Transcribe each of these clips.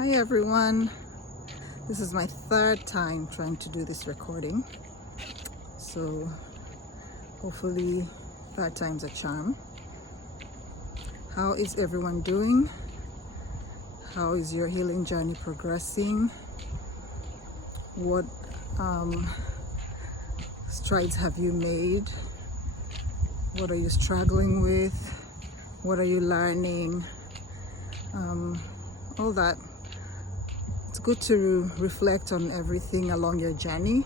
Hi everyone, this is my third time trying to do this recording, so hopefully third time's a charm. How is everyone doing? How is your healing journey progressing? What strides have you made? What are you struggling with? What are you learning? All that. It's good to reflect on everything along your journey,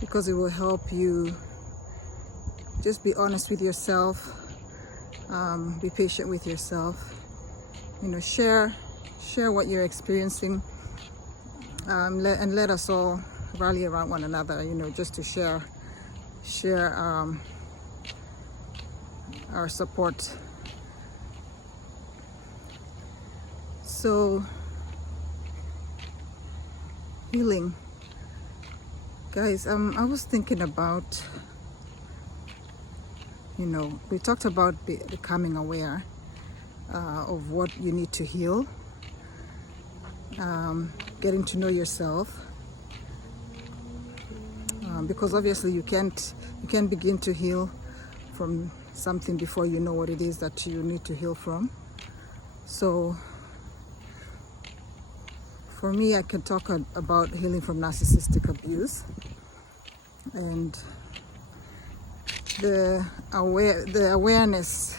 because it will help you just be honest with yourself, be patient with yourself, share what you're experiencing, and let us all rally around one another, just to share our support. So, healing, guys. I was thinking about, we talked about becoming aware of what you need to heal, getting to know yourself, because obviously you can't begin to heal from something before you know what it is that you need to heal from. So for me, I can talk about healing from narcissistic abuse, and the awareness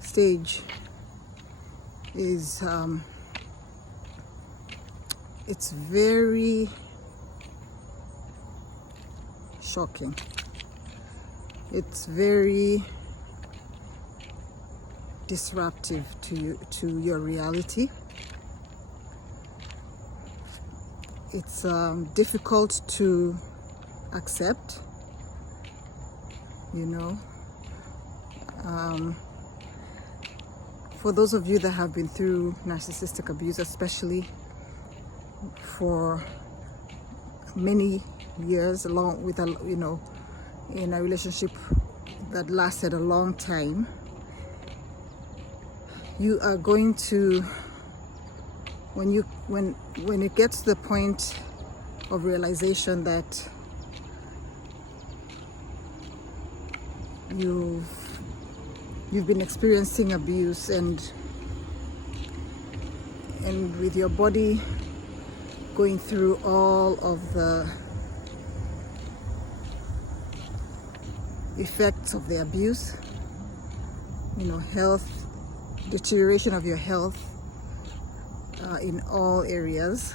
stage is it's very shocking. It's very disruptive to your reality. It's difficult to accept, for those of you that have been through narcissistic abuse, especially for many years, along with in a relationship that lasted a long time, you are going to, when it gets to the point of realization that you've been experiencing abuse, and with your body going through all of the effects of the abuse, health, deterioration of your health, in all areas,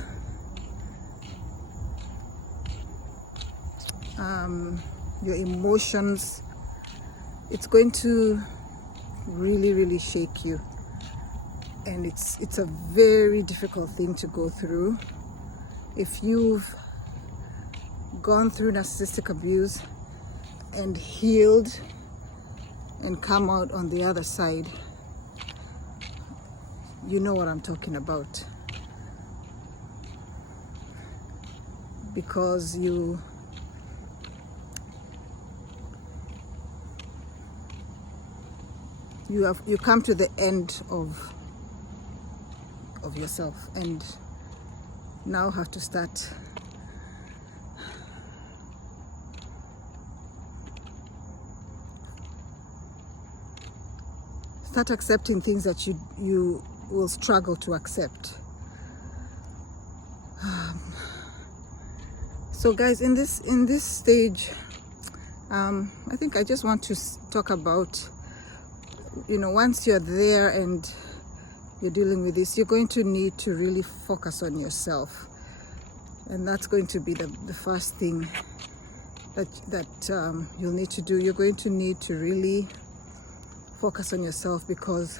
your emotions, it's going to really shake you, and it's a very difficult thing to go through. If you've gone through narcissistic abuse and healed and come out on the other side, you know what I'm talking about, because you come to the end of yourself, and now have to start accepting things that you will struggle to accept. So guys, in this stage, I think I just want to talk about, once you're there and you're dealing with this, you're going to need to really focus on yourself, and that's going to be the first thing that you'll need to do. You're going to need to really focus on yourself, because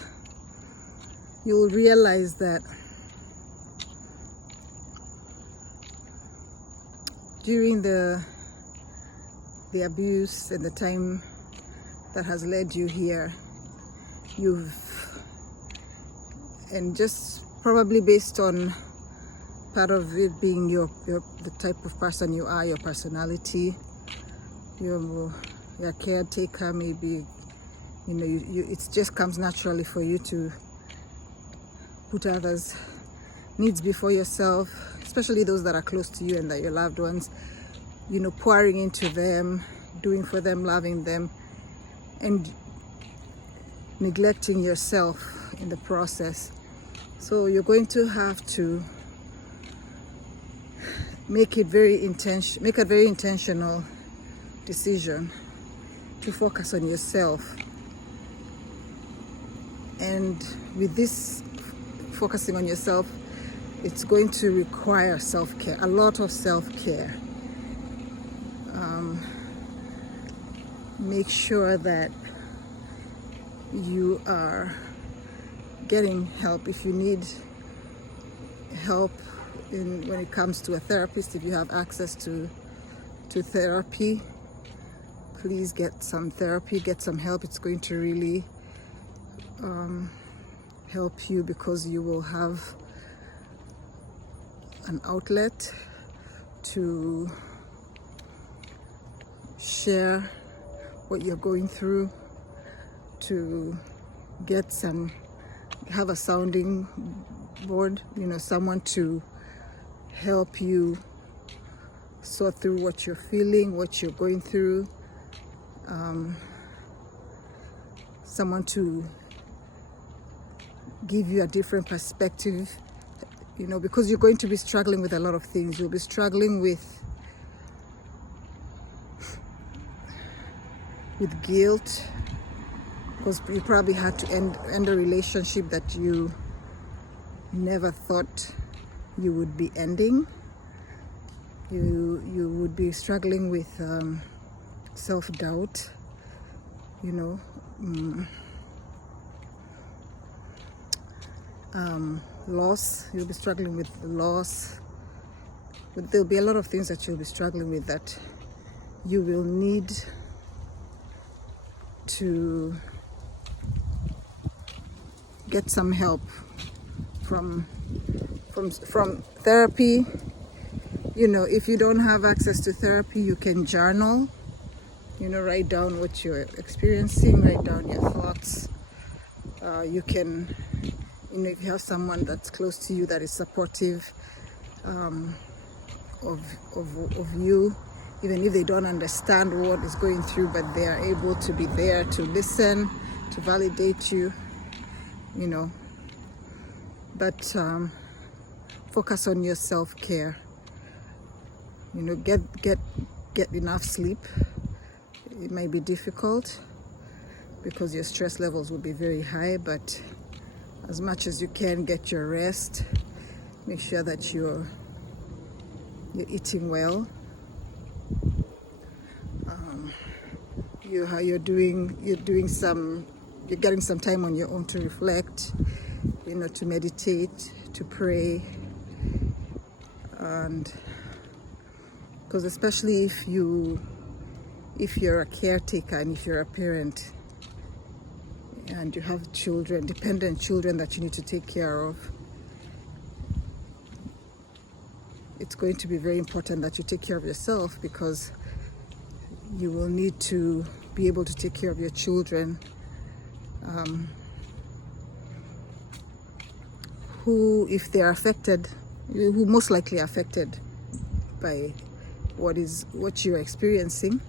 you'll realize that during the abuse and the time that has led you here, and just probably based on part of it being the type of person you are, your personality, your caretaker, maybe it just comes naturally for you to put others' needs before yourself, especially those that are close to you and that your loved ones, pouring into them, doing for them, loving them, and neglecting yourself in the process. So you're going to have to make a very intentional decision to focus on yourself. And with this focusing on yourself, it's going to require self-care, a lot of self-care. Make sure that you are getting help if you need help when it comes to a therapist. If you have access to therapy, please get some therapy, get some help. It's going to really help you, because you will have an outlet to share what you're going through, to have a sounding board, someone to help you sort through what you're feeling, what you're going through, someone to give you a different perspective, because you're going to be struggling with a lot of things. You'll be struggling with guilt, because you probably had to end a relationship that you never thought you would be ending. You would be struggling with self-doubt, loss. You'll be struggling with loss. But there'll be a lot of things that you'll be struggling with that you will need to get some help from therapy. If you don't have access to therapy, you can journal, write down what you're experiencing, write down your thoughts. You can, if you have someone that's close to you that is supportive of you, even if they don't understand what is going through, but they are able to be there to listen, to validate you, but focus on your self-care. Get enough sleep. It might be difficult because your stress levels will be very high, but as much as you can, get your rest. Make sure that you're eating well. You're getting some time on your own to reflect, to meditate, to pray, and because especially if you're a caretaker and if you're a parent and you have children, dependent children that you need to take care of, it's going to be very important that you take care of yourself, because you will need to be able to take care of your children who, if they're affected, who most likely are affected by what you're experiencing,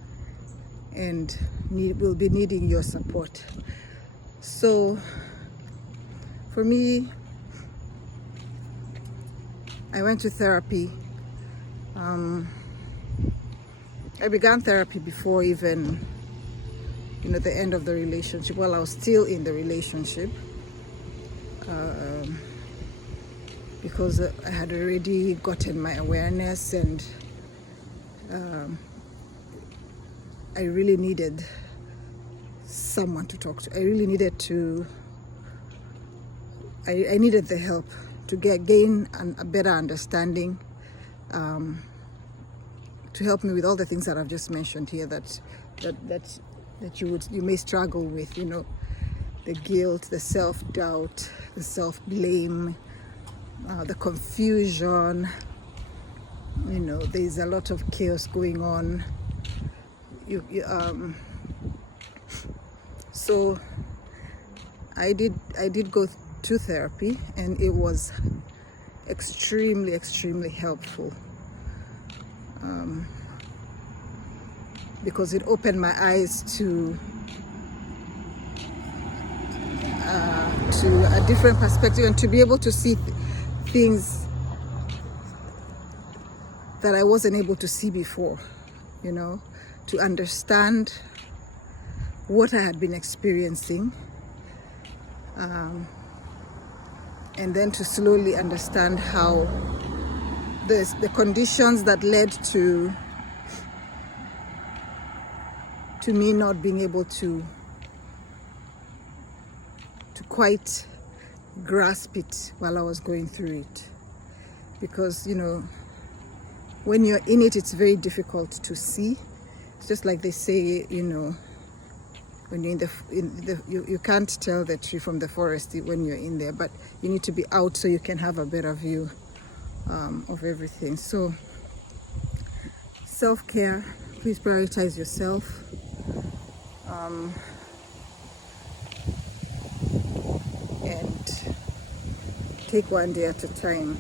and will be needing your support. So for me, I went to therapy. I began therapy before even the end of the relationship, while I was still in the relationship, because I had already gotten my awareness, and I really needed someone to talk to. I really needed I needed the help to gain a better understanding, to help me with all the things that I've just mentioned here that you may struggle with, the guilt, the self-doubt, the self-blame, the confusion. There's a lot of chaos going on. So I did go to therapy, and it was extremely helpful, because it opened my eyes to a different perspective, and to be able to see things that I wasn't able to see before, you know, to understand what I had been experiencing, and then to slowly understand how the conditions that led to me not being able to quite grasp it while I was going through it. Because, you know, when you're in it, it's very difficult to see. It's just like they say, you know, when you're you can't tell the tree from the forest when you're in there, but you need to be out so you can have a better view of everything. So self-care, please prioritize yourself. And take one day at a time.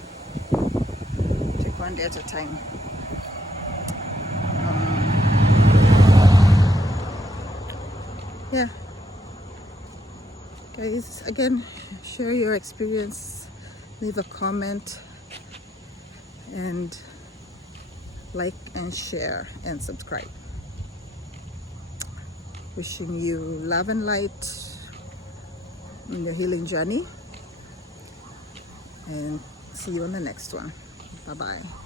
Take one day at a time. Yeah. Guys, again, share your experience, leave a comment, and like and share and subscribe. Wishing you love and light in your healing journey, and see you on the next one. Bye bye.